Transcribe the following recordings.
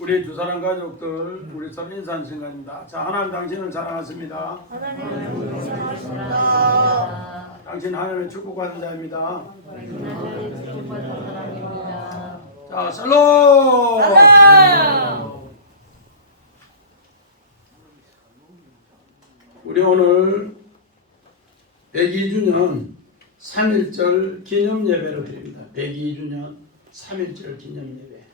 우리 두 사람 가족들 우리 서로 인사하는 시간입니다. 자, 하나님 당신을 사랑하십니다. 하나님을 사랑합니다. 당신 하나님의 축복받은 자입니다. 하나님의 축복받은 사람입니다. 자, 샬롬! 샬롬! 우리 오늘 102주년 3.1절 기념 예배를 드립니다. 102주년 3.1절 기념 예배.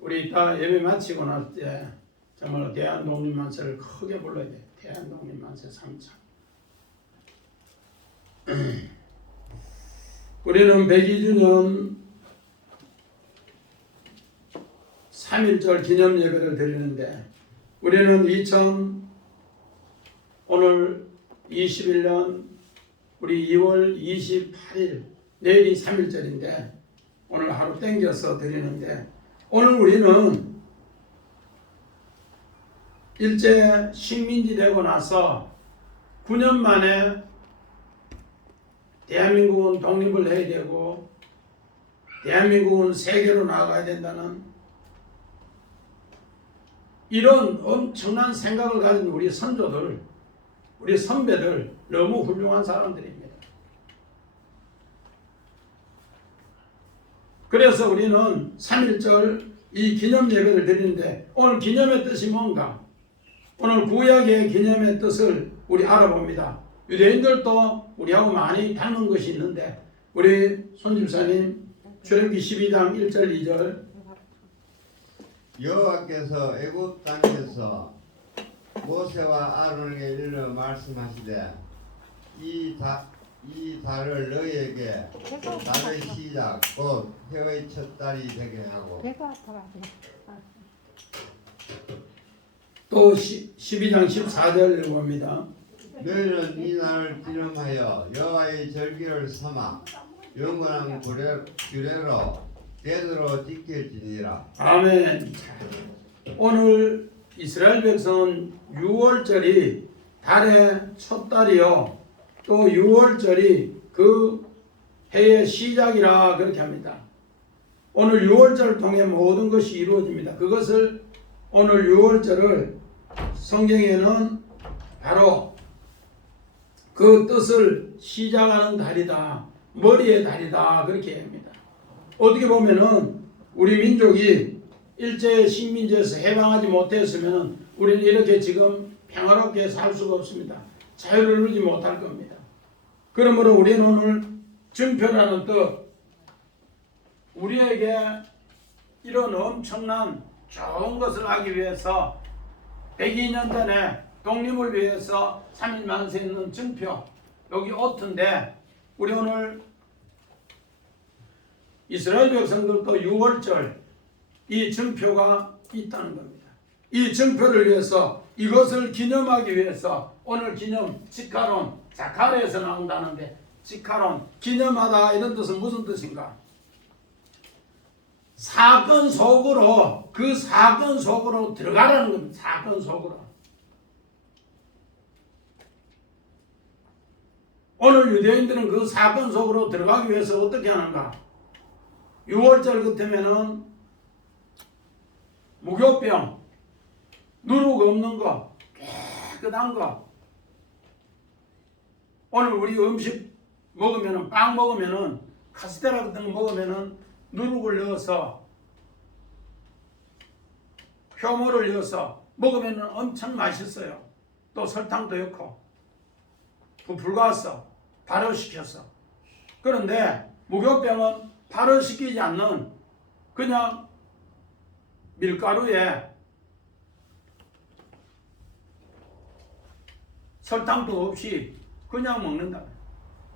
우리 이따 예배 마치고 날 때 정말 대한독립만세를 크게 불러야 돼. 대한독립만세 3차. 우리는 102주년 3.1절 기념 예배를 드리는데 우리는 오늘 21년 우리 2월 28일 내일이 3.1절인데 오늘 하루 땡겨서 드리는데 오늘 우리는 일제 식민지 되고 나서 9년 만에 대한민국은 독립을 해야 되고 대한민국은 세계로 나아가야 된다는 이런 엄청난 생각을 가진 우리 선조들, 우리 선배들 너무 훌륭한 사람들입니다. 그래서 우리는 3.1절 이 기념 예배를 드리는데 오늘 기념의 뜻이 뭔가? 오늘 구약의 기념의 뜻을 우리 알아봅니다. 유대인들도 우리하고 많이 닮은 것이 있는데 우리 손 집사님 출애굽기 12장 1절 2절 여호와께서 애굽 땅에서 모세와 아론에게 일러 말씀하시되 이 달을 너희에게 달의 시작 곧 해의 첫 달이 되게 하고 또 12장 14절 읽어봅니다. 너희는 이 날을 기념하여 여호와의 절기를 삼아 영원한 규례로 대대로 지킬지니라. 아멘. 오늘 이스라엘 백성은 6월절이 달의 첫 달이요 또 6월절이 그 해의 시작이라 그렇게 합니다. 오늘 6월절을 통해 모든 것이 이루어집니다. 그것을 오늘 6월절을 성경에는 바로 그 뜻을 시작하는 달이다, 머리의 달이다 그렇게 합니다. 어떻게 보면은 우리 민족이 일제 식민지에서 해방하지 못했으면 우리는 이렇게 지금 평화롭게 살 수가 없습니다. 자유를 누리지 못할 겁니다. 그러므로 우리는 오늘 증표라는 뜻, 우리에게 이런 엄청난 좋은 것을 하기 위해서 102년 전에 독립을 위해서 3.1 만세했는 증표, 여기 오트인데 우리 오늘 이스라엘 백성들도 6월절 이 증표가 있다는 겁니다. 이 증표를 위해서 이것을 기념하기 위해서 오늘 기념 지카론, 자카르에서 나온다는데 지카론, 기념하다 이런 뜻은 무슨 뜻인가? 사건 속으로 그 사건 속으로 들어가라는 겁니다. 사건 속으로. 오늘 유대인들은 그 사건 속으로 들어가기 위해서 어떻게 하는가? 6월절 같으면은 무교병, 누룩 없는 거, 깨끗한 거. 오늘 우리 음식 먹으면은 빵 먹으면은 카스테라 같은 거 먹으면은 누룩을 넣어서 효모를 넣어서 먹으면은 엄청 맛있어요. 또 설탕도 넣고 부풀가서 발효시켜서. 그런데 무교병은 발효시키지 않는 그냥 밀가루에 설탕도 없이 그냥 먹는다.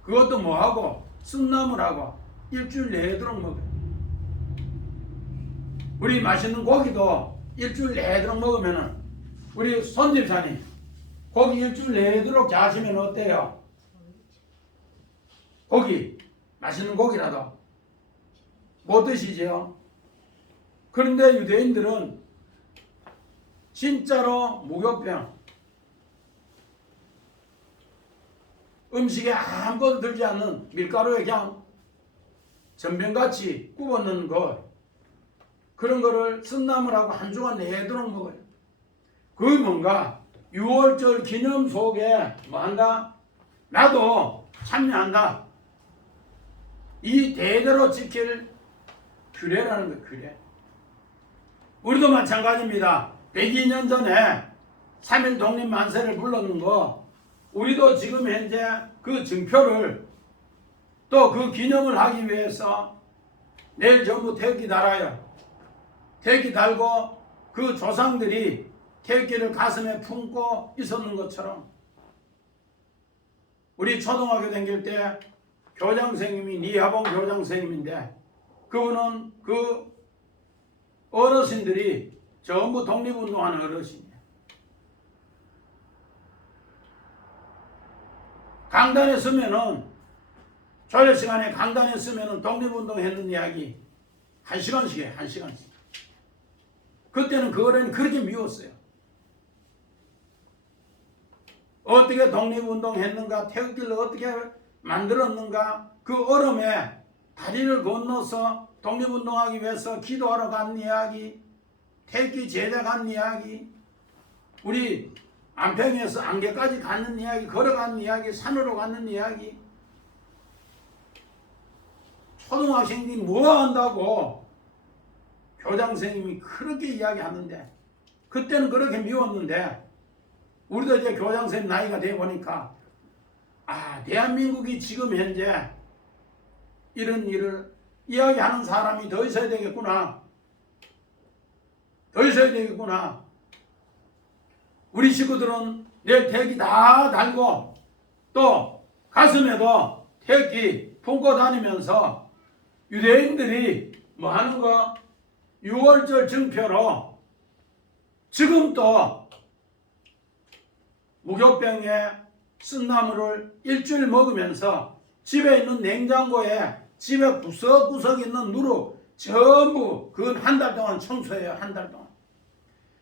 그것도 뭐하고 쓴나물하고 일주일 내도록 먹어요. 우리 맛있는 고기도 일주일 내도록 먹으면은 우리 손집사님 고기 일주일 내도록 자시면 어때요? 고기 맛있는 고기라도 못 드시죠? 그런데 유대인들은 진짜로 무교병, 음식에 아무것도 들지 않는 밀가루에 그냥 전병같이 굽어 넣는 거 그런 거를 쓴나물하고 한 주간 내도록 먹어요. 그게 뭔가 6월절 기념 속에 뭐 한다? 나도 참여한다. 이 대대로 지킬 규례라는 거예요. 규례. 우리도 마찬가지입니다. 102년 전에 3.1 독립 만세를 불렀는 거 우리도 지금 현재 그 증표를 또 그 기념을 하기 위해서 내일 전부 태극기 달아요. 태극기 달고 그 조상들이 태극기를 가슴에 품고 있었는 것처럼 우리 초등학교 다닐 때 교장선생님이 니하봉 교장선생님인데 그분은 그 어르신들이 전부 독립운동하는 어르신이에요. 강단에 서면은 조회 시간에 강단에 서면은 독립운동 했는 이야기 1시간씩 해요. 1시간씩. 그때는 그 어른이 그렇게 미웠어요. 어떻게 독립운동 했는가, 태극기를 어떻게 만들었는가, 그 얼음에 다리를 건너서 독립운동하기 위해서 기도하러 간 이야기, 태극기 제작한 이야기, 우리 안평에서 안개까지 가는 이야기, 걸어간 이야기, 산으로 가는 이야기, 초등학생들이 뭐 한다고 교장선생님이 그렇게 이야기하는데 그때는 그렇게 미웠는데 우리도 이제 교장선생님 나이가 돼 보니까 대한민국이 지금 현재 이런 일을 이야기하는 사람이 더 있어야 되겠구나. 더 있어야 되겠구나. 우리 식구들은 내 태극기 다 달고 또 가슴에도 태극기 품고 다니면서 유대인들이 뭐 하는 거 6월절 증표로 지금도 무교병에 쓴나물을 일주일 먹으면서 집에 있는 냉장고에 집에 구석구석 있는 누룩 전부 그건 한 달 동안 청소해요. 한 달 동안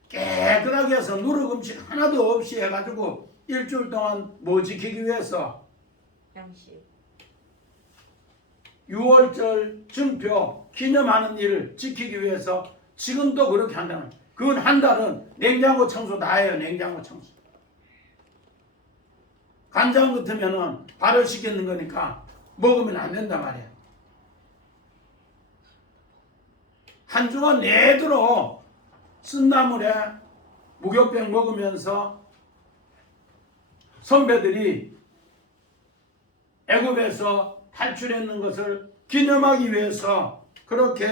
깨끗하게 해서 누룩 음식 하나도 없이 해가지고 일주일 동안 뭐 지키기 위해서 양식 6월절 증표 기념하는 일을 지키기 위해서 지금도 그렇게 한다는 거예요. 그건 한 달은 냉장고 청소 다 해요. 냉장고 청소. 간장 같으면은 발효시키는 거니까 먹으면 안 된단 말이에요. 한 주간 내도록 쓴나물에 무교병 먹으면서 선배들이 애굽에서 탈출했는 것을 기념하기 위해서 그렇게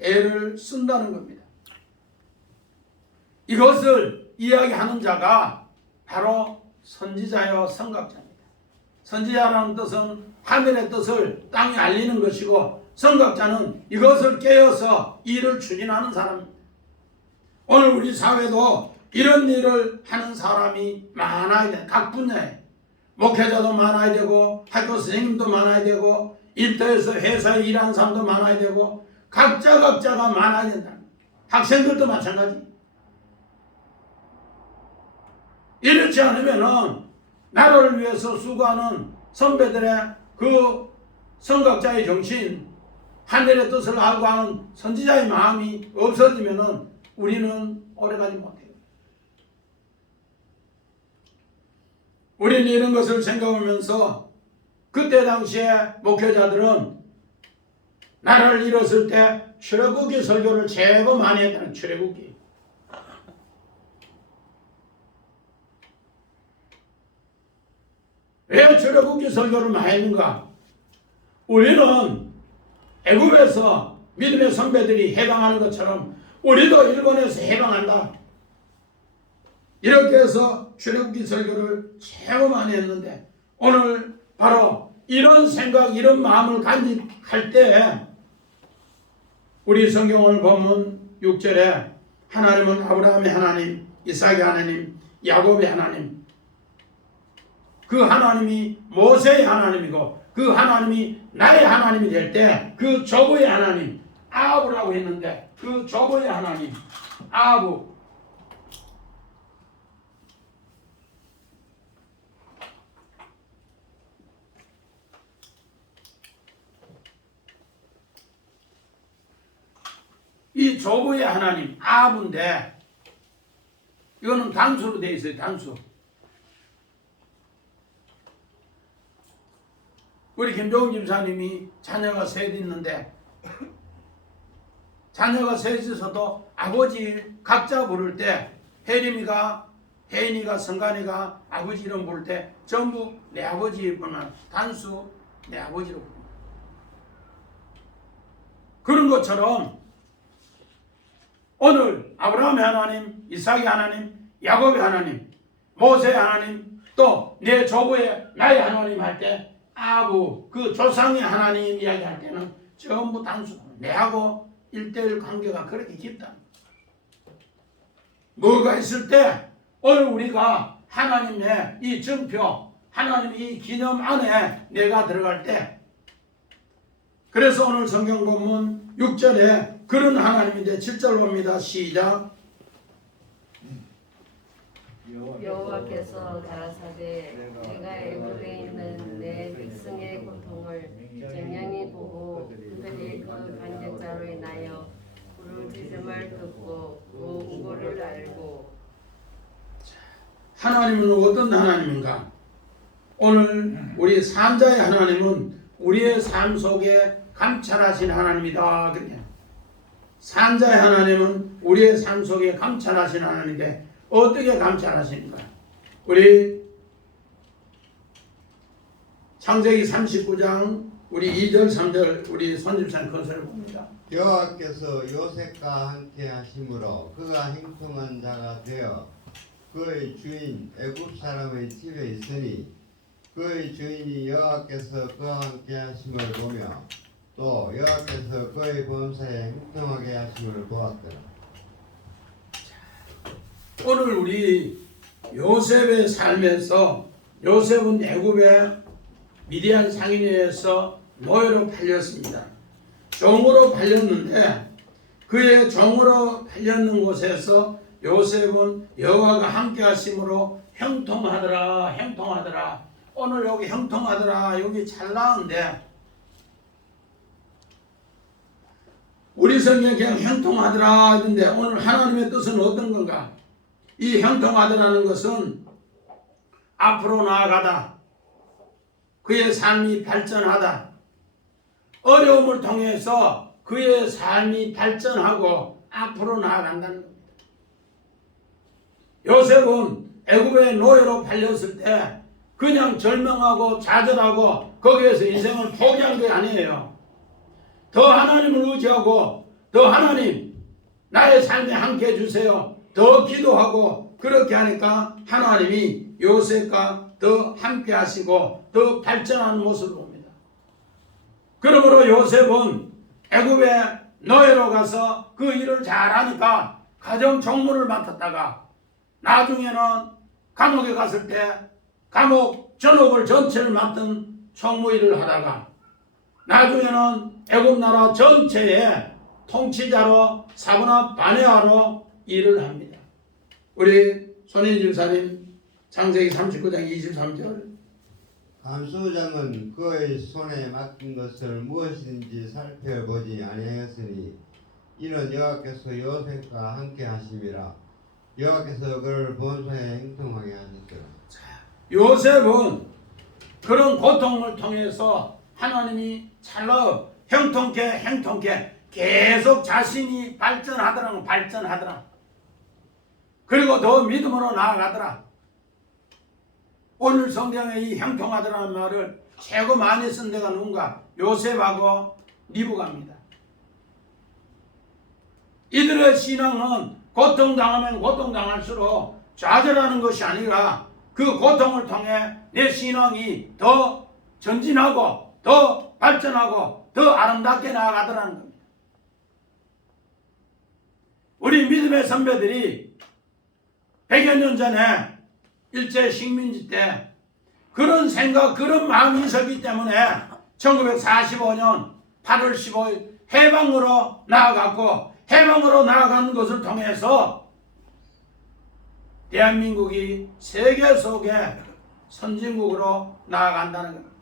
애를 쓴다는 겁니다. 이것을 이야기하는 자가 바로 선지자요 선각자입니다. 선지자라는 뜻은 하늘의 뜻을 땅에 알리는 것이고 선각자는 이것을 깨어서 일을 추진하는 사람입니다. 오늘 우리 사회도 이런 일을 하는 사람이 많아야 돼. 각 분야에 목회자도 많아야 되고 학교 선생님도 많아야 되고 일터에서 회사에 일하는 사람도 많아야 되고 각자가 많아야 된다. 학생들도 마찬가지. 이렇지 않으면은 나라를 위해서 수고하는 선배들의 그 선각자의 정신, 하늘의 뜻을 알고 하는 선지자의 마음이 없어지면은 우리는 오래가지 못해요. 우리는 이런 것을 생각하면서 그때 당시에 목회자들은 나라를 잃었을 때 출애굽기 설교를 제법 많이 했다는 출애굽기. 왜 출애굽기 설교를 많이 했는가? 우리는 애굽에서 믿음의 선배들이 해방하는 것처럼 우리도 일본에서 해방한다. 이렇게 해서 출애굽기 설교를 제법 많이 했는데 오늘 바로 이런 생각, 이런 마음을 간직할 때 우리 성경을 보면 6절에 하나님은 아브라함의 하나님, 이삭의 하나님, 야곱의 하나님, 그 하나님이 모세의 하나님이고 그 하나님이 나의 하나님이 될 때 그 조부의 하나님 아브라고 했는데 그 조부의 하나님 아브 이 조부의 하나님 아브인데 이거는 단수로 되어 있어요. 단수. 우리 김종훈 집사님이 자녀가 셋 있는데 자녀가 셋이서도 아버지 각자 부를 때 혜림이가 혜인이가 성간이가 아버지 이름 부를 때 전부 내 아버지 부르는 단수 내 아버지로 부릅니다. 그런 것처럼 오늘 아브라함의 하나님, 이삭의 하나님, 야곱의 하나님, 모세의 하나님, 또 내 조부의 나의 하나님 할 때 아부 그 조상의 하나님 이야기할 때는 전부 단수 내하고 1대1 관계가 그렇게 깊다. 뭐가 있을 때 오늘 우리가 하나님의 이 증표 하나님의 이 기념 안에 내가 들어갈 때 그래서 오늘 성경 본문 6절에 그런 하나님인데 7절 봅니다. 시작. 여호와께서 가라사대 내가 애굽에 있는 내 백성의 고통을 정령히 보고 그들이 그 간격자로 인하여 부르짖음을 듣고 그 우고를 알고. 하나님은 어떤 하나님인가? 오늘 우리 산자의 하나님은 우리의 삶 속에 감찰하신 하나님이다. 그래요. 산자의 하나님은 우리의 삶 속에 감찰하신 하나님인데 어떻게 감찰하십니까? 우리 창세기 39장 우리 2절 3절 우리 손집사님 건설을 봅니다. 여호와께서 요셉과 함께 하심으로 그가 행통한 자가 되어 그의 주인 애굽 사람의 집에 있으니 그의 주인이 여호와께서 그와 함께 하심을 보며 또 여호와께서 그의 범사에 행통하게 하심을 보았더라. 오늘 우리 요셉의 삶에서 요셉은 애굽의 미디안 상인에서 노예로 팔렸습니다. 종으로 팔렸는데 그의 종으로 팔렸는 곳에서 요셉은 여호와가 함께 하심으로 형통하더라 형통하더라. 오늘 여기 형통하더라 여기 잘 나오는데 우리 성경에 그냥 형통하더라 하던데 오늘 하나님의 뜻은 어떤 건가? 이 형통하더라는 것은 앞으로 나아가다. 그의 삶이 발전하다. 어려움을 통해서 그의 삶이 발전하고 앞으로 나아간다는 겁니다. 요셉은 애굽의 노예로 팔렸을 때 그냥 절망하고 좌절하고 거기에서 인생을 포기한 게 아니에요. 더 하나님을 의지하고 더 하나님 나의 삶에 함께 해주세요. 더 기도하고 그렇게 하니까 하나님이 요셉과 더 함께 하시고 더 발전하는 모습을 봅니다. 그러므로 요셉은 애굽의 노예로 가서 그 일을 잘하니까 가정 총무를 맡았다가 나중에는 감옥에 갔을 때 감옥 전옥을 전체를 맡은 총무 일을 하다가 나중에는 애굽 나라 전체의 통치자로 사분합 반야로 일을 합니다. 우리 손인 집사님 창세기 39장 23절 감수장은 그의 손에 맡긴 것을 무엇인지 살펴보지 아니하였으니 이는 여호와께서 요셉과 함께 하심이라. 여호와께서 그를 본소에 행통하게 하셨더라. 요셉은 그런 고통을 통해서 하나님이 찰나 형통케 계속 자신이 발전하더라. 그리고 더 믿음으로 나아가더라. 오늘 성경에 이 형통하더라는 말을 최고 많이 쓴 데가 누군가? 요셉하고 리브가입니다. 이들의 신앙은 고통당하면 고통당할수록 좌절하는 것이 아니라 그 고통을 통해 내 신앙이 더 전진하고 더 발전하고 더 아름답게 나아가더라는 겁니다. 우리 믿음의 선배들이 100여 년 전에 일제 식민지 때 그런 생각 그런 마음이 있었기 때문에 1945년 8월 15일 해방으로 나아갔고 해방으로 나아가는 것을 통해서 대한민국이 세계 속에 선진국으로 나아간다는 겁니다.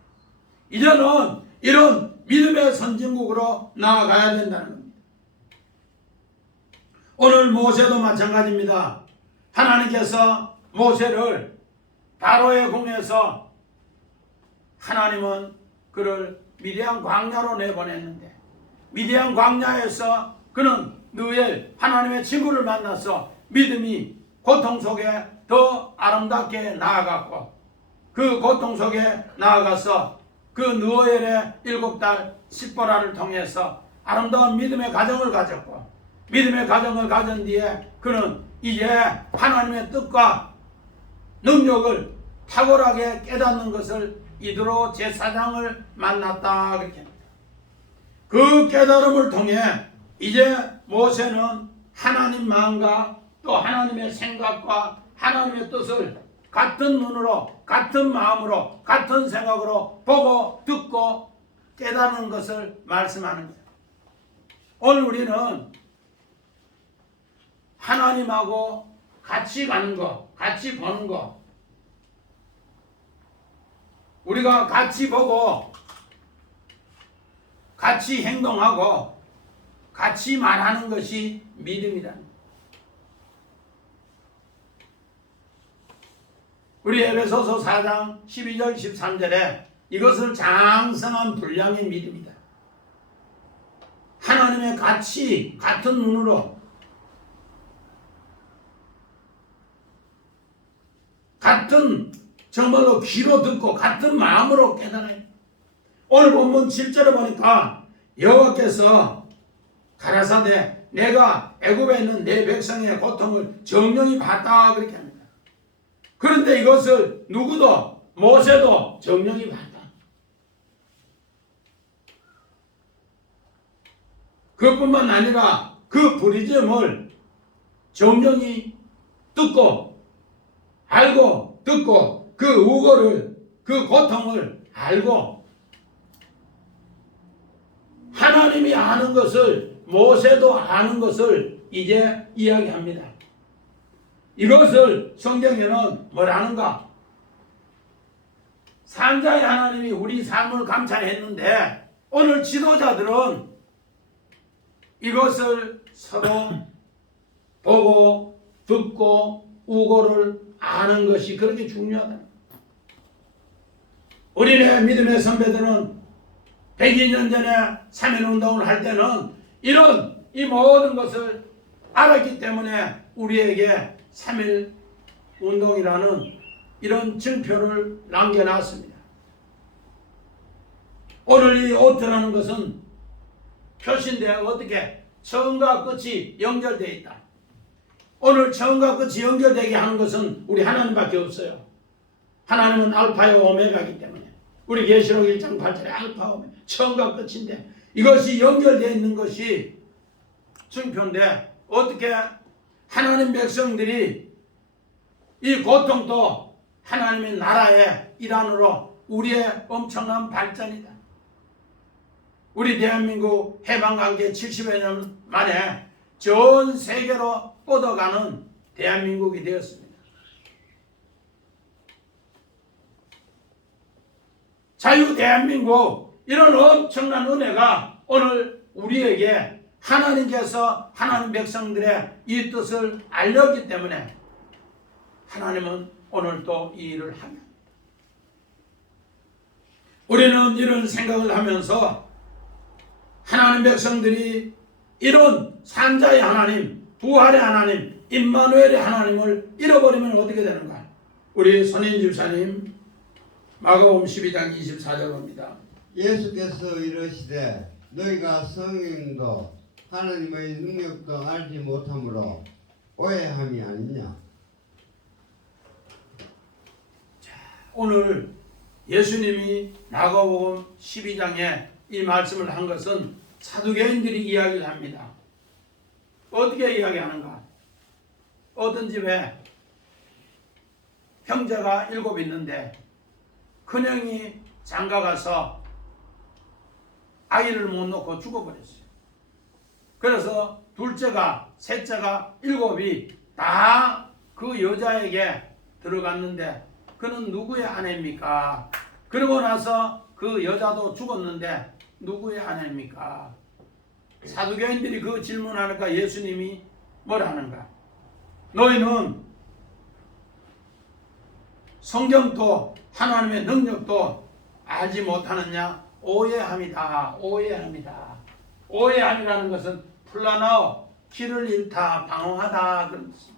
이제는 이런 믿음의 선진국으로 나아가야 된다는 겁니다. 오늘 모세도 마찬가지입니다. 하나님께서 모세를 바로의 궁에서 하나님은 그를 미디안 광야로 내보냈는데 미디안 광야에서 그는 느엘 하나님의 친구를 만나서 믿음이 고통 속에 더 아름답게 나아갔고 그 고통 속에 나아가서 그 느엘의 7달 십보라를 통해서 아름다운 믿음의 가정을 가졌고 믿음의 가정을 가진 뒤에 그는 이제 하나님의 뜻과 능력을 탁월하게 깨닫는 것을 이드로 제사장을 만났다 그렇게 합니다. 그 깨달음을 통해 이제 모세는 하나님 마음과 또 하나님의 생각과 하나님의 뜻을 같은 눈으로 같은 마음으로 같은 생각으로 보고 듣고 깨닫는 것을 말씀하는 거예요. 오늘 우리는 하나님하고 같이 가는 거, 같이 보는 거, 우리가 같이 보고 같이 행동하고 같이 말하는 것이 믿음이라는 거예요. 우리 에베소서 4장 12절 13절에 이것을 장성한 분량의 믿음이다. 하나님의 같이 같은 눈으로 같은 정말로 귀로 듣고 같은 마음으로 깨달아요. 오늘 본문 7절에 보니까 여호와께서 가라사대 내가 애굽에 있는 내 백성의 고통을 정령히 봤다 그렇게 합니다. 그런데 이것을 누구도 모세도 정령히 봤다. 그것뿐만 아니라 그 부르짖음을 정령히 듣고 알고 듣고 그 우고를 그 고통을 알고 하나님이 아는 것을 모세도 아는 것을 이제 이야기합니다. 이것을 성경에는 뭐라는가? 산자의 하나님이 우리 삶을 감찰했는데 오늘 지도자들은 이것을 서로 보고 듣고 우고를 아는 것이 그렇게 중요하다. 우리네 믿음의 선배들은 102년 전에 3.1운동을 할 때는 이 모든 것을 알았기 때문에 우리에게 3.1운동이라는 이런 증표를 남겨놨습니다. 오늘 이 오트라는 것은 표시인데 어떻게 처음과 끝이 연결되어 있다. 오늘 처음과 끝이 연결되게 하는 것은 우리 하나님밖에 없어요. 하나님은 알파요 오메가이기 때문에 우리 계시록 1장 8절에 알파 오메가 처음과 끝인데 이것이 연결되어 있는 것이 증표인데 어떻게 하나님 백성들이 이 고통도 하나님의 나라의 일환으로 우리의 엄청난 발전이다. 우리 대한민국 해방관계 70여 년 만에 전 세계로 뻗어가는 대한민국이 되었습니다. 자유 대한민국 이런 엄청난 은혜가 오늘 우리에게 하나님께서 하나님 백성들의 이 뜻을 알렸기 때문에 하나님은 오늘 또 이 일을 합니다. 우리는 이런 생각을 하면서 하나님 백성들이 이런 산자의 하나님, 부활의 하나님, 임마누엘의 하나님을 잃어버리면 어떻게 되는가? 우리 손인 집사님 마가복음 12장 24절 봅니다. 예수께서 이르시되 너희가 성령도 하나님의 능력도 알지 못함으로 오해함이 아니냐. 오늘 예수님이 마가복음 12장에 이 말씀을 한 것은 사두개인들이 이야기를 합니다. 어떻게 이야기하는가? 어떤 집에 형제가 7 있는데 큰형이 장가가서 아이를 못 놓고 죽어버렸어요. 그래서 둘째가 셋째가 7이 다 그 여자에게 들어갔는데 그는 누구의 아내입니까? 그러고 나서 그 여자도 죽었는데 누구의 아내입니까? 사두개인들이 그 질문하니까 예수님이 뭐라 하는가? 너희는 성경도 하나님의 능력도 알지 못하느냐? 오해함이다. 오해함이다. 오해함이라는 것은 플라나오, 길을 잃다, 방황하다 그런 뜻입니다.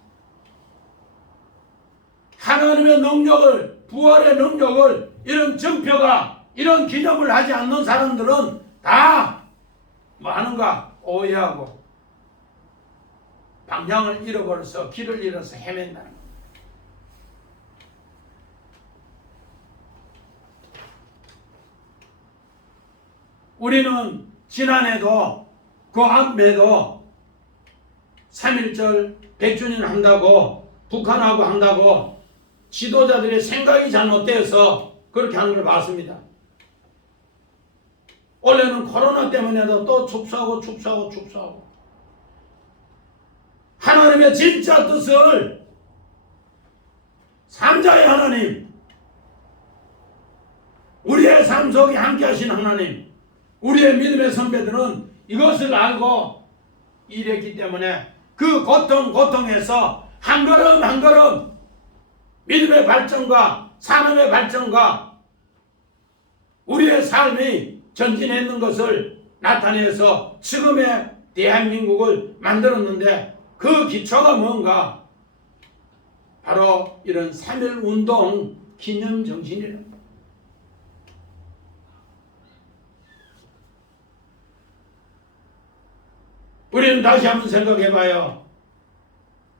하나님의 능력을, 부활의 능력을 이런 증표가, 이런 기념을 하지 않는 사람들은 다 뭐 하는가? 오해하고 방향을 잃어버려서 길을 잃어서 헤맨다는 겁니다. 우리는 지난해도 그 앞에도 3.1절 100주년 한다고, 북한하고 한다고 지도자들의 생각이 잘못되어서 그렇게 하는 걸 봤습니다. 원래는 코로나 때문에도 또 축소하고 하나님의 진짜 뜻을, 삼자의 하나님, 우리의 삶 속에 함께 하신 하나님, 우리의 믿음의 선배들은 이것을 알고 일했기 때문에 그 고통에서 한 걸음 한 걸음 믿음의 발전과 산업의 발전과 우리의 삶이 전진했는 것을 나타내서 지금의 대한민국을 만들었는데, 그 기초가 뭔가? 바로 이런 3.1 운동 기념 정신이랍니다. 우리는 다시 한번 생각해봐요.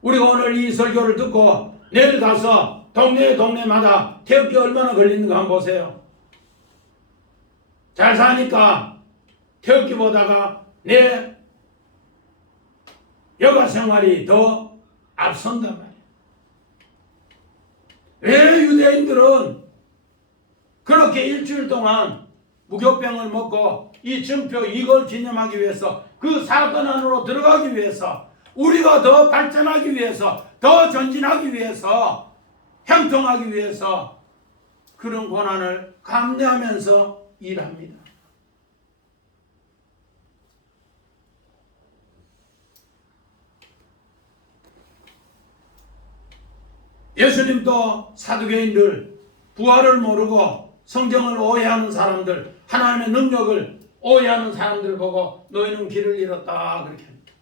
우리가 오늘 이 설교를 듣고 내일 가서 동네마다 태극기 얼마나 걸리는가 한번 보세요. 잘 사니까 태극기보다가 내 여가 생활이 더 앞선단 말이에요. 왜 유대인들은 그렇게 일주일 동안 무교병을 먹고 이 증표 이걸 기념하기 위해서, 그 사건 안으로 들어가기 위해서, 우리가 더 발전하기 위해서, 더 전진하기 위해서, 형통하기 위해서 그런 고난을 감내하면서 일합니다. 예수님도 사두개인들, 부활을 모르고 성경을 오해하는 사람들, 하나님의 능력을 오해하는 사람들 보고 너희는 길을 잃었다 그렇게 합니다.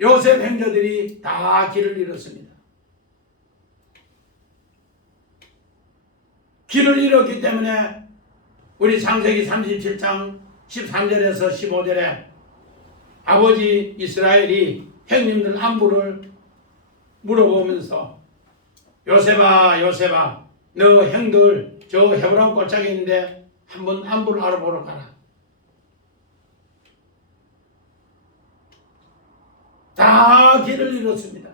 요셉 형제들이 다 길을 잃었습니다. 길을 잃었기 때문에 우리 창세기 37장 13절에서 15절에 아버지 이스라엘이 형님들 안부를 물어보면서 요셉아 너 형들 저 헤브론 골짜기에 있는데 한번 안부를 알아보러 가라. 다 길을 잃었습니다.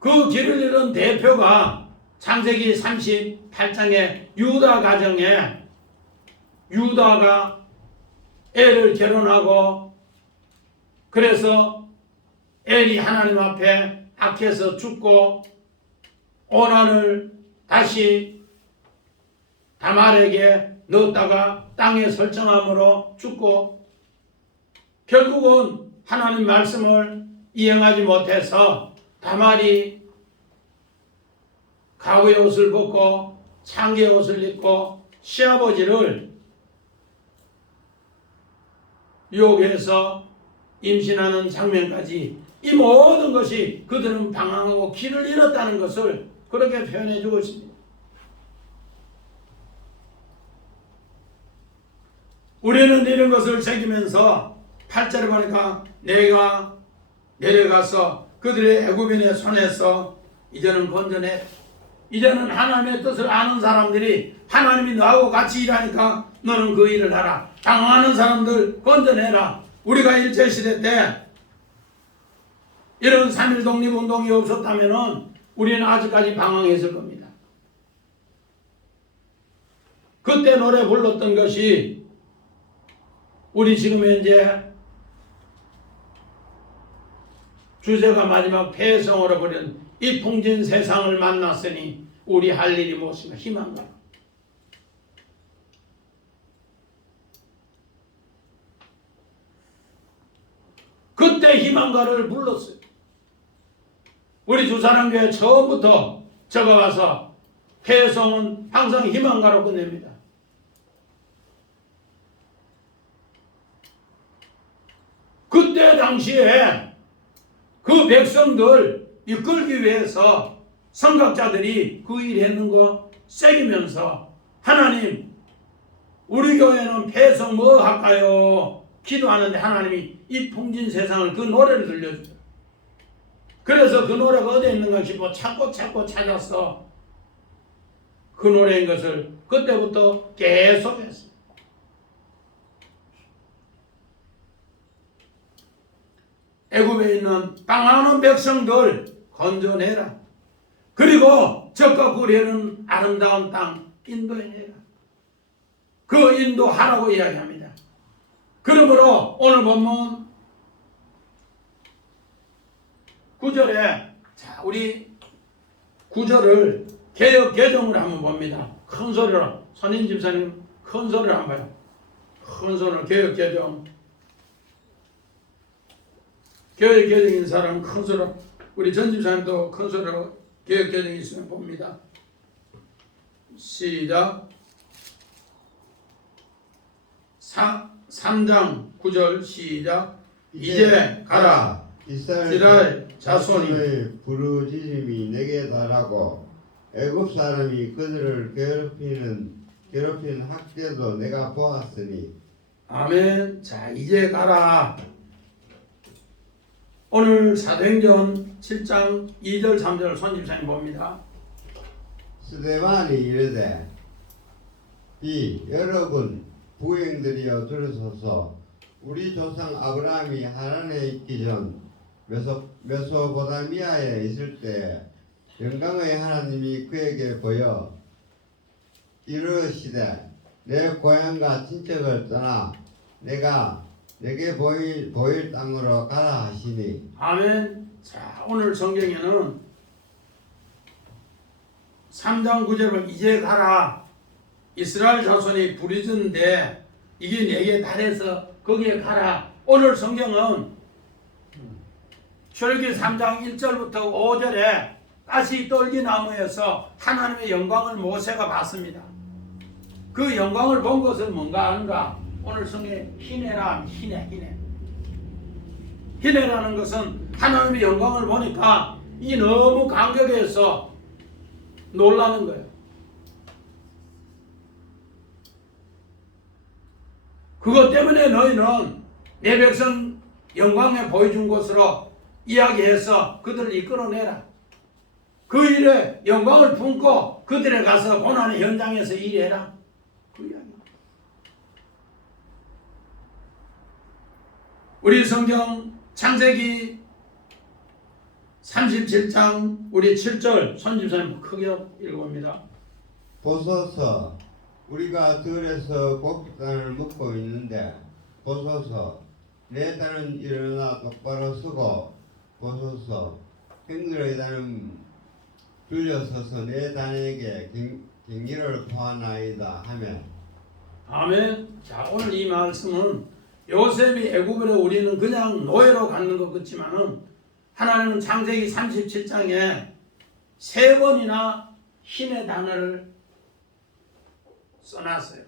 그 길을 잃은 대표가 창세기 38장의 유다 가정에, 유다가 애를 결혼하고 그래서 엘이 하나님 앞에 악해서 죽고 오난을 다시 다말에게 넣었다가 땅에 설정함으로 죽고, 결국은 하나님 말씀을 이행하지 못해서 다말이 가구의 옷을 벗고 창기의 옷을 입고 시아버지를 유혹해서 임신하는 장면까지, 이 모든 것이 그들은 방황하고 길을 잃었다는 것을 그렇게 표현해 주고 있습니다. 우리는 이런 것을 새기면서 8절에 보니까 내가 내려가서 그들의 애굽인의 손에서 이제는 건져내, 이제는 하나님의 뜻을 아는 사람들이 하나님이 너하고 같이 일하니까 너는 그 일을 하라. 당황하는 사람들 건져내라. 우리가 일제시대 때 이런 3.1 독립운동이 없었다면 우리는 아직까지 방황했을 겁니다. 그때 노래 불렀던 것이 우리 지금 현재 주제가 마지막 폐성으로 버린 이 풍진 세상을 만났으니 우리 할 일이 무엇인가? 희망가. 그때 희망가를 불렀어요. 우리 주사랑교회 처음부터 적어가서 회성은 항상 희망가로 끝냅니다. 그때 당시에 그 백성들 이끌기 위해서 선각자들이 그 일 했는 거 새기면서 하나님 우리 교회는 회성 뭐 할까요? 기도하는데 하나님이 이 풍진 세상을 그 노래를 들려주죠. 그래서 그 노래가 어디에 있는가 싶어 찾고 찾아서 그 노래인 것을 그때부터 계속 했어요. 애굽에 있는 땅하는 백성들 건져내라. 그리고 적과 구례는 아름다운 땅 인도에 내라. 그 인도하라고 이야기합니다. 그러므로 오늘 본문 9절에 자 우리 9절을 개역 개정으로 한번 봅니다. 큰 소리로 선임 집사님 큰 소리로 한번 봐요. 큰 소리로 개역 개정. 개역 개정인 사람 큰 소리로 우리 전 집사님도 큰 소리로 개역 개정이 있으면 봅니다. 시작. 3장 9절 시작. 이제 가라. 이스라엘 자손이 부르짖음이 내게 달하고 애굽 사람이 그들을 괴롭히는 학대도 내가 보았으니. 아멘. 자 이제 가라. 오늘 사도행전 7장 2절 3절 손집사님 봅니다. 스데반이 이르되 여러분 부행들이여 들으소서. 우리 조상 아브라함이 하란에 있기 전 메소포타미아에 있을 때 영광의 하나님이 그에게 보여 이르시되 내 고향과 친척을 떠나 내가 내게 보일 땅으로 가라 하시니. 아멘. 자 오늘 성경에는 3장 9절을 이제 가라. 이스라엘 자손이 부르짖는데 이게 내게 달해서 거기에 가라. 오늘 성경은 출애굽기 3장 1절부터 5절에 가시 떨기나무에서 하나님의 영광을 모세가 봤습니다. 그 영광을 본 것은 뭔가 아는가? 오늘 성경에 희내라. 희내라는 것은 하나님의 영광을 보니까 이 너무 감격해서 놀라는 거예요. 그것 때문에 너희는 내 백성 영광에 보여준 것으로 이야기해서 그들을 이끌어내라. 그 일에 영광을 품고 그들에 가서 고난의 현장에서 일해라. 그 이야기. 우리 성경 창세기 37장 우리 7절 손집사님 크게 읽어봅니다. 보소서. 우리가 들에서 곡식단을 먹고 있는데 보소서. 내 딸은 일어나 똑바로 서고 보소서. 형들의 딸은 줄려서서 내 단에게 경기를 포하나이다 하면. 아멘. 자 오늘 이 말씀은 요셉이 애굽으로 우리는 그냥 노예로 가는 것 같지만은 하나님은 창세기 37장에 3번이나 힘의 단어를 써놨어요.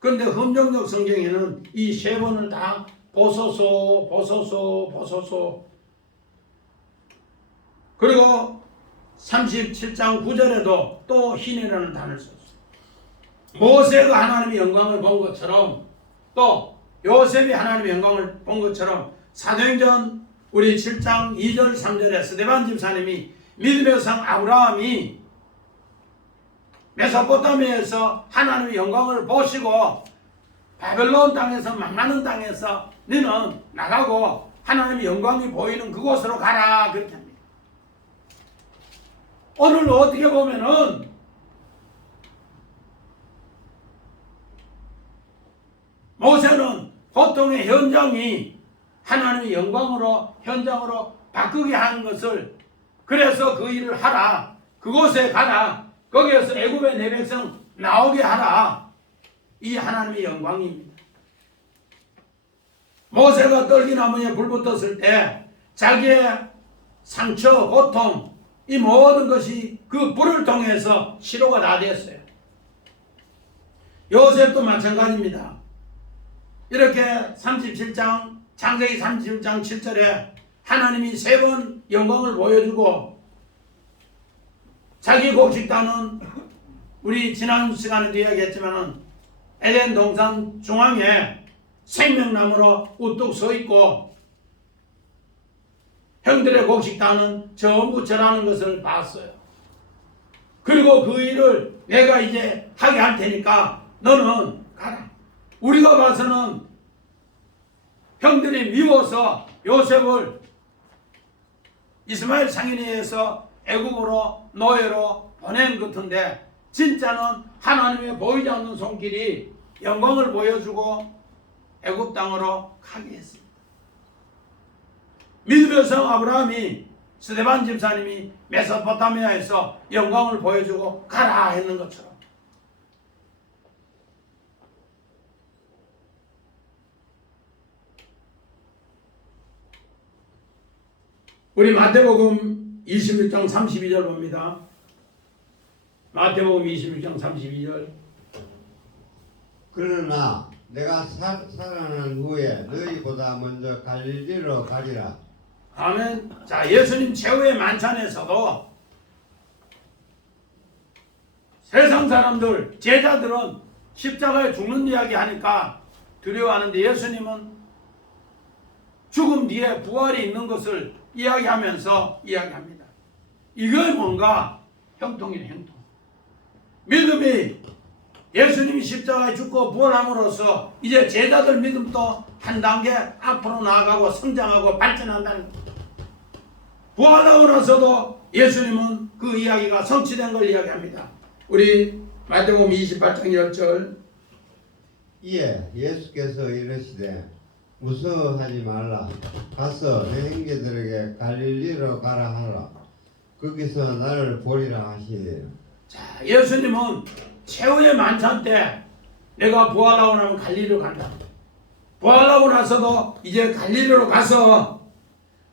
그런데 흠정적 성경에는 이 3번을 다 보소서 그리고 37장 9절에도 또 희내라는 단어를 썼어요. 모세가 하나님의 영광을 본 것처럼 또 요셉이 하나님의 영광을 본 것처럼 사도행전 우리 7장 2절 3절에 스데반 집사님이 믿음의 성 아브라함이 메소포타미아에서 하나님의 영광을 보시고 바벨론 땅에서 망나는 땅에서 너는 나가고 하나님의 영광이 보이는 그곳으로 가라 그렇게 합니다. 오늘 어떻게 보면은 모세는 고통의 현장이 하나님의 영광으로 현장으로 바꾸게 한 것을 그래서 그 일을 하라. 그곳에 가라. 거기에서 애굽의 내 백성 나오게 하라. 이 하나님의 영광입니다. 모세가 떨기나무에 불 붙었을 때 자기의 상처, 고통, 이 모든 것이 그 불을 통해서 치료가 다 됐어요. 요셉도 마찬가지입니다. 이렇게 37장, 창세기 37장 7절에 하나님이 3번 영광을 보여주고 자기 곡식 따는, 우리 지난 시간에도 이야기했지만 에덴 동산 중앙에 생명나무로 우뚝 서 있고 형들의 곡식 따는 전부 절하는 것을 봤어요. 그리고 그 일을 내가 이제 하게 할 테니까 너는 가라. 우리가 봐서는 형들이 미워서 요셉을 이스마엘 상인에서 애굽으로 노예로 보낸 것 같은데 진짜는 하나님의 보이지 않는 손길이 영광을 보여주고 애굽 땅으로 가게 했습니다. 믿음의 성 아브라함이 스데반 집사님이 메소포타미아에서 영광을 보여주고 가라 했는 것처럼 우리 마태복음 26장 32절 봅니다. 마태복음 26장 32절. 그러나 내가 살아난 후에 너희보다 먼저 갈릴리로 가리라. 아멘. 자, 예수님 최후의 만찬에서도 세상 사람들, 제자들은 십자가에 죽는 이야기 하니까 두려워하는데 예수님은 죽음 뒤에 부활이 있는 것을 이야기하면서 이야기합니다. 이게 뭔가 형통이네, 형통. 믿음이 예수님이 십자가에 죽고 부활함으로써 이제 제자들 믿음도 한 단계 앞으로 나아가고 성장하고 발전한다는 거예요. 부활하고 나서도 예수님은 그 이야기가 성취된 걸 이야기합니다. 우리 마태복음 28장 10절. 이에 예수께서 이르시되 무서워하지 말라. 가서 내 형제들에게 갈릴리로 가라 하라. 거기서 나를 보리라 하시니라. 자, 예수님은 최후의 만찬 때 내가 부활하고 나면 갈릴리로 간다. 부활하고 나서도 이제 갈릴리로 가서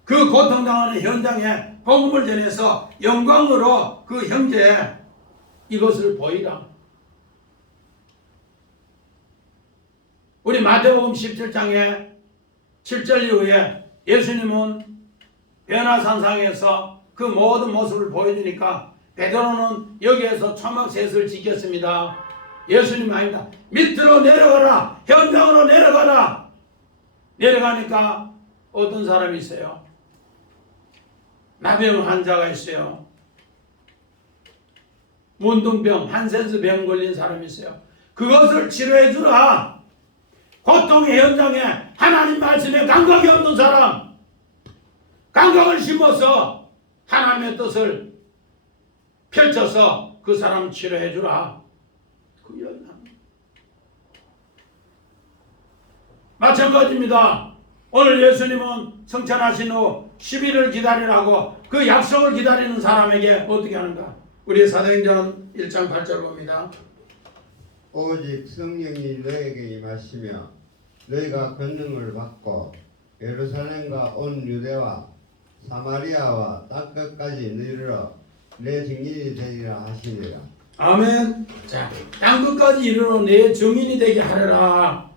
그 고통당하는 현장에 복음을 전해서 영광으로 그 형제에 이것을 보이라. 우리 마태복음 17장에 7절 이후에 예수님은 변화산상에서 그 모든 모습을 보여주니까 베드로는 여기에서 초막셋을 지켰습니다. 예수님 아닙니다. 밑으로 내려가라. 현장으로 내려가라. 내려가니까 어떤 사람이 있어요. 나병 환자가 있어요. 문둥병, 한센스 병 걸린 사람이 있어요. 그것을 치료해 주라. 고통의 현장에 하나님 말씀에 감각이 없는 사람, 감각을 심어서 하나님의 뜻을 펼쳐서 그 사람 치료해 주라. 그 이야기는 마찬가지입니다. 오늘 예수님은 성찬하신 후 10일을 기다리라고 그 약속을 기다리는 사람에게 어떻게 하는가? 우리 사도행전 1장 8절 봅니다. 오직 성령이 너에게 임하시며 너희가 권능을 받고 예루살렘과 온 유대와 사마리아와 땅끝까지 이르러 내 증인이 되리라 하시니라. 아멘. 자, 땅끝까지 이르러 내 증인이 되게 하려라.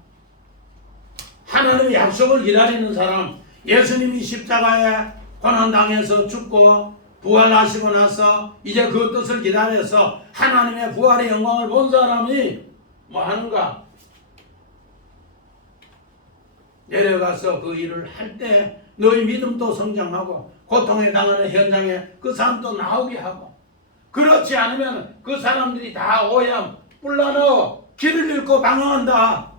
하나님의 약속을 기다리는 사람, 예수님이 십자가에 고난당해서 죽고 부활하시고 나서 이제 그 뜻을 기다려서 하나님의 부활의 영광을 본 사람이 뭐 하는가? 내려가서 그 일을 할 때 너희 믿음도 성장하고 고통에 당하는 현장에 그 사람도 나오게 하고, 그렇지 않으면 그 사람들이 다 오염, 뿔나너 길을 잃고 방황한다.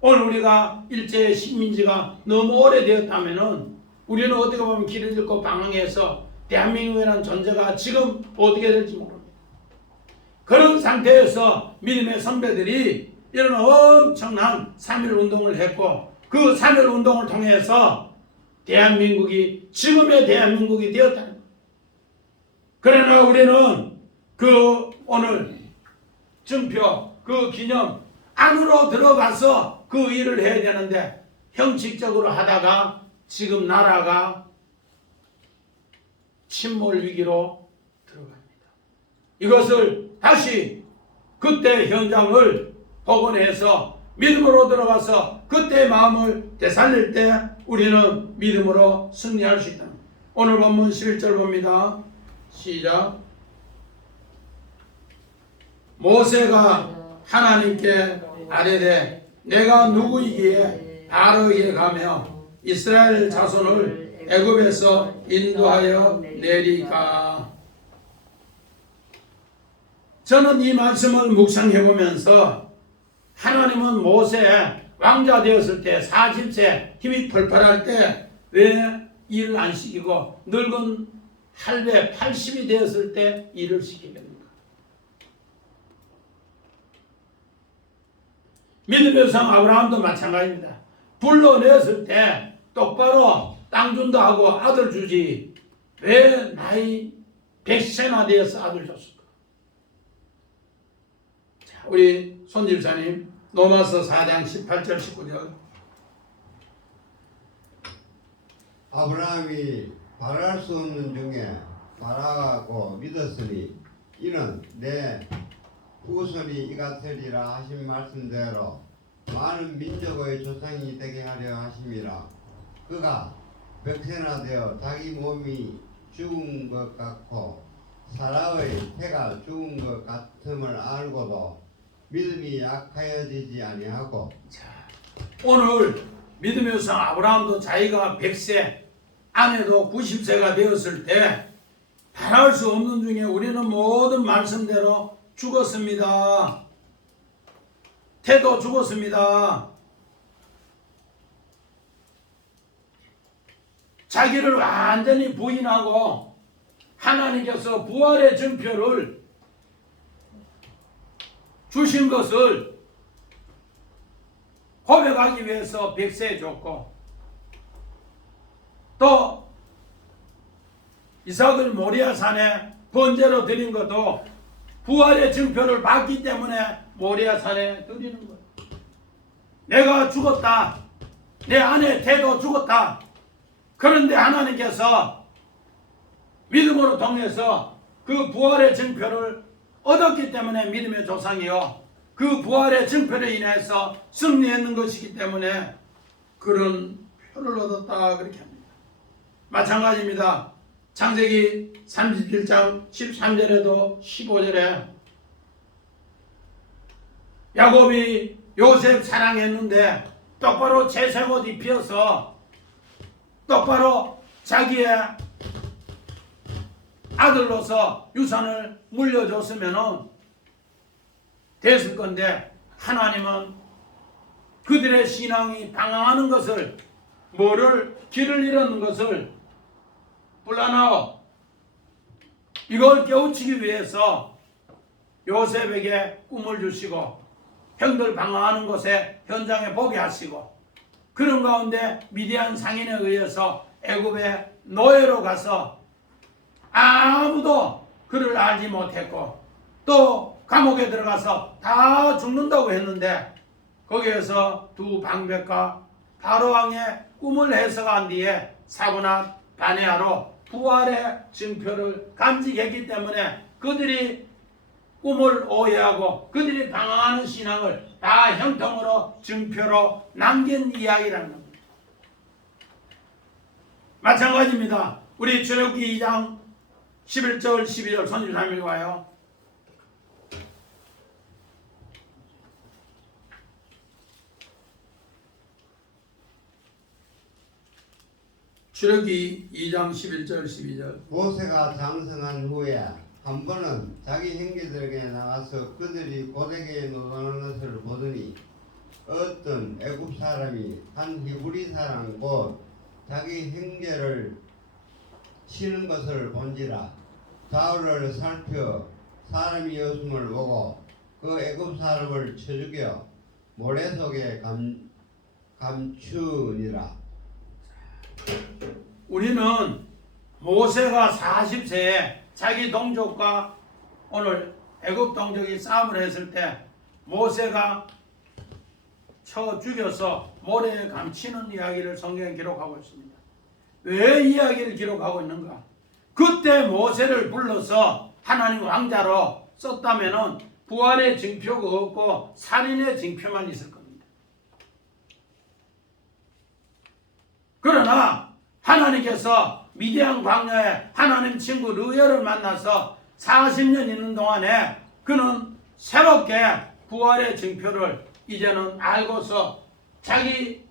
오늘 우리가 일제 식민지가 너무 오래되었다면은 우리는 어떻게 보면 길을 잃고 방황해서 대한민국이라는 존재가 지금 어떻게 될지 모릅니다. 그런 상태에서 믿음의 선배들이 이런 엄청난 3.1 운동을 했고 그 3.1 운동을 통해서 대한민국이 지금의 대한민국이 되었다는 거예요. 그러나 우리는 그 오늘 증표 그 기념 안으로 들어가서 그 일을 해야 되는데 형식적으로 하다가 지금 나라가 침몰 위기로 들어갑니다. 이것을 다시 그때 현장을 복원해서 믿음으로 들어가서 그때의 마음을 되살릴 때 우리는 믿음으로 승리할 수 있다. 오늘 본문 11절 봅니다. 시작. 모세가 하나님께 아뢰되 내가 누구이기에 바로에게 가며 이스라엘 자손을 애굽에서 인도하여 내리까. 저는 이 말씀을 묵상해 보면서 하나님은 모세 왕자 되었을 때 40세 힘이 펄펄할 때 왜 일을 안 시키고 늙은 할배 80이 되었을 때 일을 시키겠는가? 믿음의 성 아브라함도 마찬가지입니다. 불러냈을 때 똑바로 땅 준다 하고 아들 주지 왜 나이 100세나 되어서 아들 줬을까? 자, 우리 손집사님 로마서 4장 18절 19절. 아브라함이 바랄 수 없는 중에 바라고 믿었으니 이는 내 후손이 이같으리라 하신 말씀대로 많은 민족의 조상이 되게 하려 하심이라. 그가 백세나 되어 자기 몸이 죽은 것 같고 사라의 태가 죽은 것 같음을 알고도 믿음이 약하여지지 아니하고. 오늘 믿음의 성 아브라함도 자기가 100세 아내도 90세가 되었을 때 바랄 수 없는 중에 우리는 모든 말씀대로 죽었습니다. 태도 죽었습니다. 자기를 완전히 부인하고 하나님께서 부활의 증표를 주신 것을 고백하기 위해서 100세에 줬고 또 이삭을 모리아산에 번제로 드린 것도 부활의 증표를 받기 때문에 모리아산에 드리는 거예요. 내가 죽었다. 내 아내 태도 죽었다. 그런데 하나님께서 믿음으로 통해서 그 부활의 증표를 얻었기 때문에 믿음의 조상이요. 그 부활의 증표로 인해서 승리했는 것이기 때문에 그런 표를 얻었다 그렇게 합니다. 마찬가지입니다. 창세기 37장 13절에도 15절에 야곱이 요셉 사랑했는데 똑바로 채색옷 입혀서 똑바로 자기의 아들로서 유산을 물려줬으면 됐을 건데 하나님은 그들의 신앙이 방황하는 것을 뭐를 길을 잃었는 것을 불라나오 이걸 깨우치기 위해서 요셉에게 꿈을 주시고 형들 방황하는 곳에 현장에 보게 하시고 그런 가운데 미디안 상인에 의해서 애굽의 노예로 가서 아무도 그를 알지 못했고 또 감옥에 들어가서 다 죽는다고 했는데 거기에서 두 방백과 바로왕의 꿈을 해석한 뒤에 사고나 바네아로 부활의 증표를 간직했기 때문에 그들이 꿈을 오해하고 그들이 방황하는 신앙을 다 형통으로 증표로 남긴 이야기라는 겁니다. 마찬가지입니다. 우리 출애굽기 2장 11절 12절 손님 3일 와요. 출애굽기 2장 11절 12절. 모세가 장성한 후에 한 번은 자기 형제들에게 나가서 그들이 고되게 노동하는 것을 보더니 어떤 애굽 사람이 한 히브리 사람 곧 자기 형제를 치는 것을 본지라. 좌우를 살펴 사람이 없음을 보고 그 애굽 사람을 쳐 죽여 모래 속에 감추니라. 우리는 모세가 40세에 자기 동족과 오늘 애굽 동족이 싸움을 했을 때 모세가 쳐 죽여서 모래에 감치는 이야기를 성경에 기록하고 있습니다. 왜 이야기를 기록하고 있는가? 그때 모세를 불러서 하나님 왕자로 썼다면은 부활의 징표가 없고 살인의 징표만 있을 겁니다. 그러나 하나님께서 미디안 광야에 하나님 친구 르야를 만나서 40년 있는 동안에 그는 새롭게 부활의 징표를 이제는 알고서 자기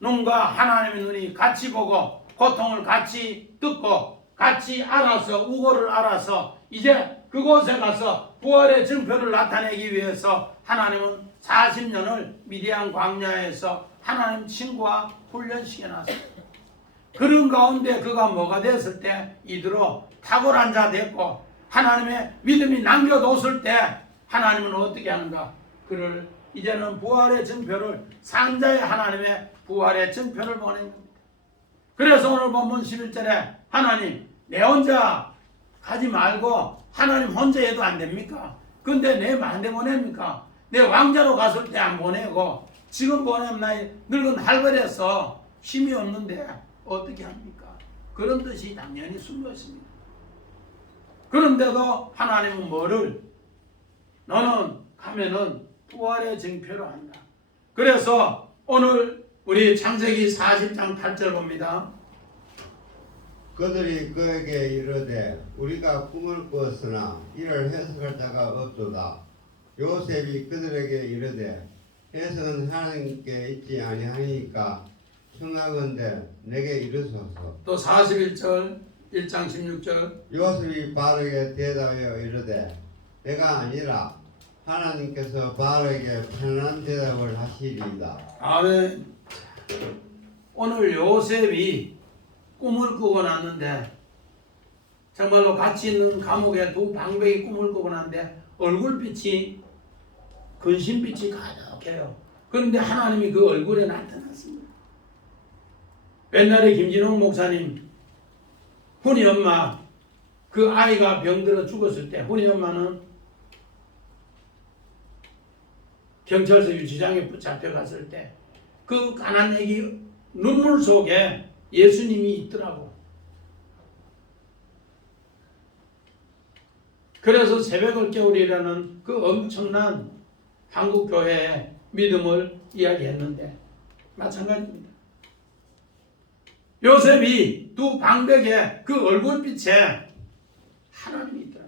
눈과 하나님의 눈이 같이 보고 고통을 같이 듣고 같이 알아서 우고를 알아서 이제 그곳에 가서 부활의 증표를 나타내기 위해서 하나님은 40년을 미디안 광야에서 하나님 친구와 훈련시켜 놨습니다. 그런 가운데 그가 뭐가 됐을 때 이대로 탁월한 자 됐고 하나님의 믿음이 남겨뒀을 때 하나님은 어떻게 하는가? 그를 이제는 부활의 증표를 산자의 하나님의 부활의 증표를 보낸 겁니다. 그래서 오늘 본문 11절에 하나님 내 혼자 가지 말고 하나님 혼자 해도 안 됩니까? 근데 내 만대 보냅니까? 내 왕자로 갔을 때 안 보내고 지금 보내면 나이 늙은 할머니에서 힘이 없는데 어떻게 합니까? 그런 뜻이 당연히 숨어 있습니다. 그런데도 하나님은 뭐를? 너는 가면은 부활의 증표로 한다. 그래서 오늘 우리 창세기 40장 8절 봅니다. 그들이 그에게 이르되 우리가 꿈을 꾸었으나 이를 해석할 자가 없도다. 요셉이 그들에게 이르되 해석은 하나님께 있지 아니하니까 청하건대 내게 이르소서. 또 41절 1장 16절 요셉이 바로에게 대답하여 이르되 내가 아니라 하나님께서 바로에게 편안한 대답을 하시리이다. 아멘. 오늘 요셉이 꿈을 꾸고 났는데 정말로 같이 있는 감옥에 두 방백이 꿈을 꾸고 났는데 얼굴빛이 근심빛이 가득해요. 그런데 하나님이 그 얼굴에 나타났습니다. 옛날에 김진홍 목사님 훈이 엄마 그 아이가 병들어 죽었을 때 훈이 엄마는 경찰서 유치장에 붙잡혀갔을 때 그 가난 애기 눈물 속에 예수님이 있더라고. 그래서 새벽을 깨우리라는 그 엄청난 한국 교회의 믿음을 이야기했는데 마찬가지입니다. 요셉이 두 방백의 그 얼굴빛에 하나님이 있더라.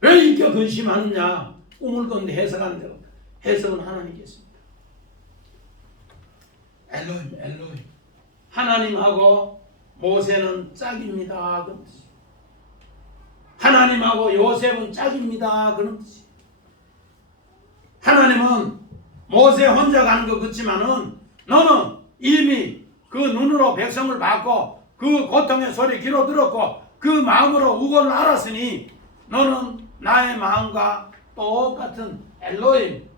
왜 이렇게 근심하느냐? 꿈을 꿨는데 해석하는 대로 해석은 하나님께서 엘로힘 엘로힘 하나님하고 모세는 짝입니다. 그런 뜻이. 하나님하고 요셉은 짝입니다. 그런 뜻이. 하나님은 모세 혼자 가는 것 같지만은 너는 이미 그 눈으로 백성을 봤고 그 고통의 소리 귀로 들었고 그 마음으로 우고를 알았으니 너는 나의 마음과 똑같은 엘로힘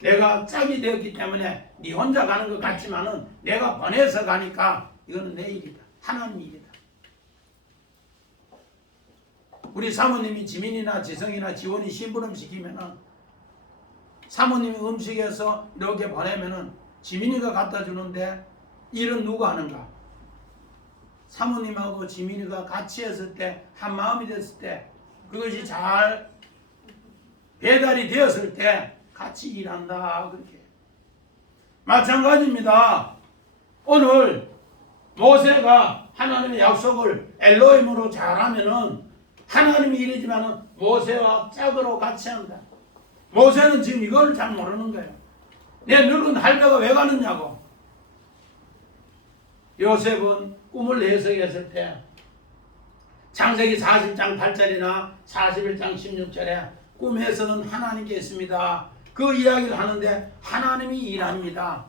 내가 짝이 되었기 때문에 네 혼자 가는 것 같지만은 내가 보내서 가니까 이거는 내 일이다. 하나님 일이다. 우리 사모님이 지민이나 지성이나 지원이 심부름 시키면은 사모님이 음식에서 이렇게 보내면은 지민이가 갖다 주는데 일은 누가 하는가? 사모님하고 지민이가 같이 했을 때 한 마음이 됐을 때 그것이 잘 배달이 되었을 때 같이 일한다. 그렇게 마찬가지입니다. 오늘 모세가 하나님의 약속을 엘로힘으로 잘하면은 하나님이 일이지만은 모세와 짝으로 같이 한다. 모세는 지금 이걸 잘 모르는 거예요. 내 늙은 할배가 왜 가느냐고. 요셉은 꿈을 해석했을 때 창세기 40장 8절이나 41장 16절에 꿈에서는 하나님께 있습니다. 그 이야기를 하는데 하나님이 일합니다.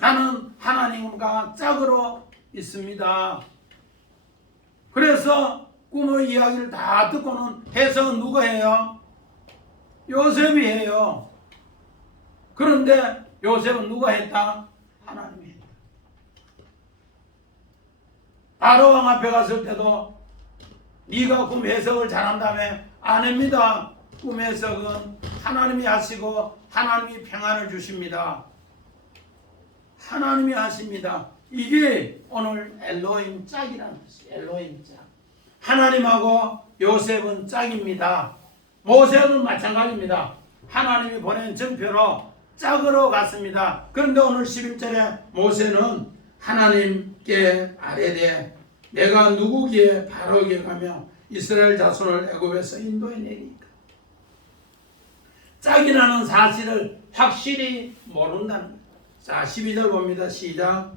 나는 하나님과 짝으로 있습니다. 그래서 꿈의 이야기를 다 듣고는 해석은 누가 해요? 요셉이 해요. 그런데 요셉은 누가 했다? 하나님이 했다. 바로왕 앞에 갔을 때도 네가 꿈 해석을 잘한다며 아닙니다. 꿈 해석은 하나님이 하시고 하나님이 평안을 주십니다. 하나님이 하십니다. 이게 오늘 엘로힘 짝이라는 뜻이에요. 엘로힘 짝. 하나님하고 요셉은 짝입니다. 모세는 마찬가지입니다. 하나님이 보낸 증표로 짝으로 갔습니다. 그런데 오늘 11절에 모세는 하나님께 아뢰되 내가 누구기에 바로에게 가며 이스라엘 자손을 애굽에서 인도해내리까. 짝이라는 사실을 확실히 모른다는 거예요. 자, 12절 봅니다. 시작.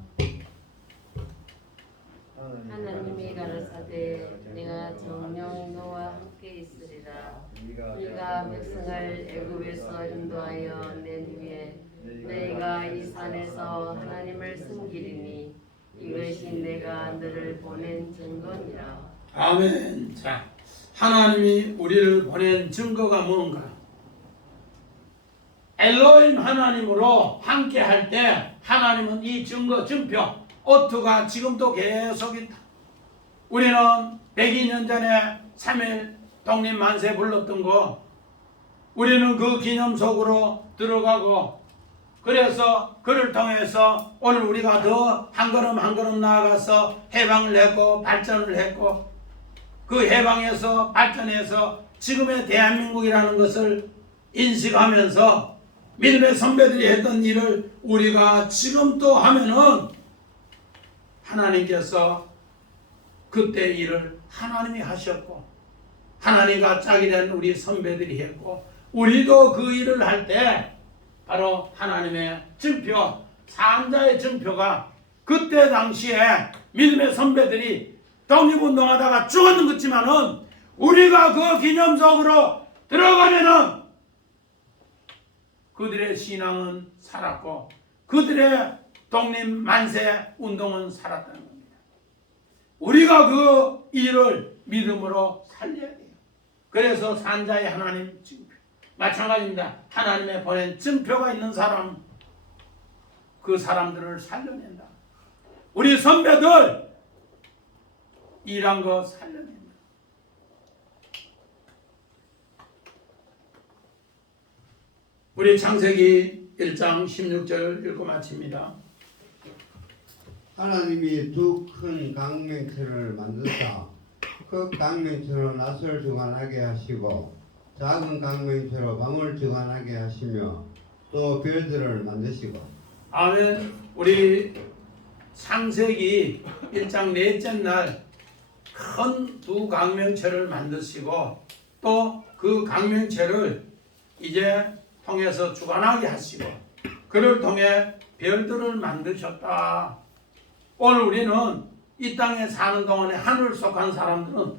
하나님이 가라사대 내가 정녕 너와 함께 있으리라. 네가 백성을 애굽에서 인도하여 낸 후에 너희가 이 산에서 하나님을 섬기리니 이것이 내가 너를 보낸 증거니라. 아멘. 자, 하나님이 우리를 보낸 증거가 뭔가? 엘로힘 하나님으로 함께 할 때 하나님은 이 증거, 증표, 어투가 지금도 계속 있다. 우리는 102년 전에 3일 독립 만세 불렀던 거 우리는 그 기념 속으로 들어가고 그래서 그를 통해서 오늘 우리가 더 한 걸음 한 걸음 나아가서 해방을 했고 발전을 했고 그 해방에서 발전해서 지금의 대한민국이라는 것을 인식하면서 믿음의 선배들이 했던 일을 우리가 지금 또 하면은 하나님께서 그때 일을 하나님이 하셨고 하나님과 짝이 된 우리 선배들이 했고 우리도 그 일을 할 때 바로 하나님의 증표, 사자의 증표가 그때 당시에 믿음의 선배들이 독립운동하다가 죽었는 것지만은 우리가 그 기념석으로 들어가면은 그들의 신앙은 살았고 그들의 독립 만세 운동은 살았다는 겁니다. 우리가 그 일을 믿음으로 살려야 돼요. 그래서 산자의 하나님 증표 마찬가지입니다. 하나님의 보낸 증표가 있는 사람 그 사람들을 살려낸다. 우리 선배들 일한 거 살려낸다. 우리 창세기 1장 16절 읽고 마칩니다. 하나님이 두 큰 강명체를 만드사 그 강명체로 낫을 주관하게 하시고 작은 강명체로 밤을 주관하게 하시며 또 별들을 만드시고. 아멘. 우리 창세기 1장 넷째 날 큰 두 강명체를 만드시고 또 그 강명체를 이제 통해서 주관하게 하시고 그를 통해 별들을 만드셨다. 오늘 우리는 이 땅에 사는 동안에 하늘 속한 사람들은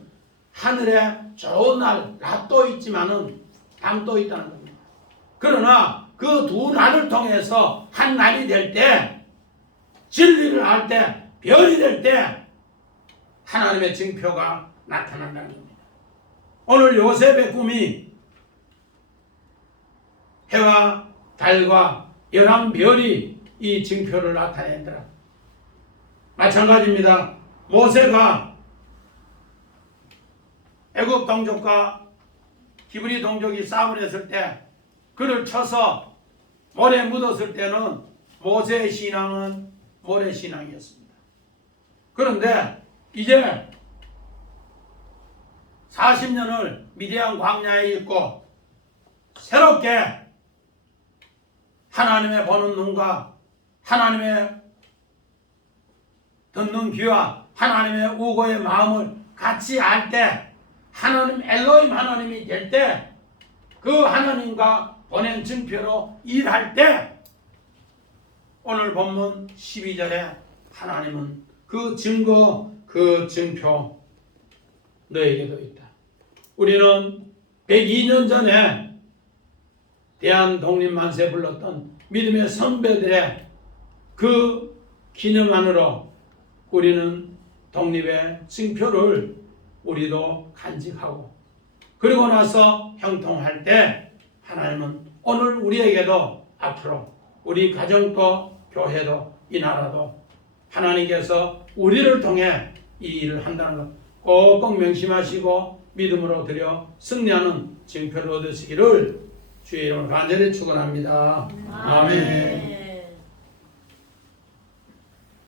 하늘에 좋은 날, 낮도 있지만은 밤도 있다는 겁니다. 그러나 그 두 날을 통해서 한 날이 될 때, 진리를 알 때, 별이 될 때 하나님의 증표가 나타난다는 겁니다. 오늘 요셉의 꿈이 해와 달과 11별이 이 증표를 나타낸다. 마찬가지입니다. 모세가 애굽 동족과 히브리 동족이 싸움을 했을 때 그를 쳐서 모래에 묻었을 때는 모세의 신앙은 모래 신앙이었습니다. 그런데 이제 40년을 미디안 광야에 있고 새롭게 하나님의 보는 눈과 하나님의 듣는 귀와 하나님의 우고의 마음을 같이 알 때 하나님 엘로힘 하나님이 될 때 그 하나님과 보낸 증표로 일할 때 오늘 본문 12절에 하나님은 그 증거 그 증표 너에게도 있다. 우리는 102년 전에 대한 독립만세 불렀던 믿음의 선배들의 그 기념안으로 우리는 독립의 증표를 우리도 간직하고 그리고 나서 형통할 때 하나님은 오늘 우리에게도 앞으로 우리 가정도 교회도 이 나라도 하나님께서 우리를 통해 이 일을 한다는 것 꼭꼭 명심하시고 믿음으로 드려 승리하는 징표를 얻으시기를 주의 이름으로 간절히 축원합니다. 아멘.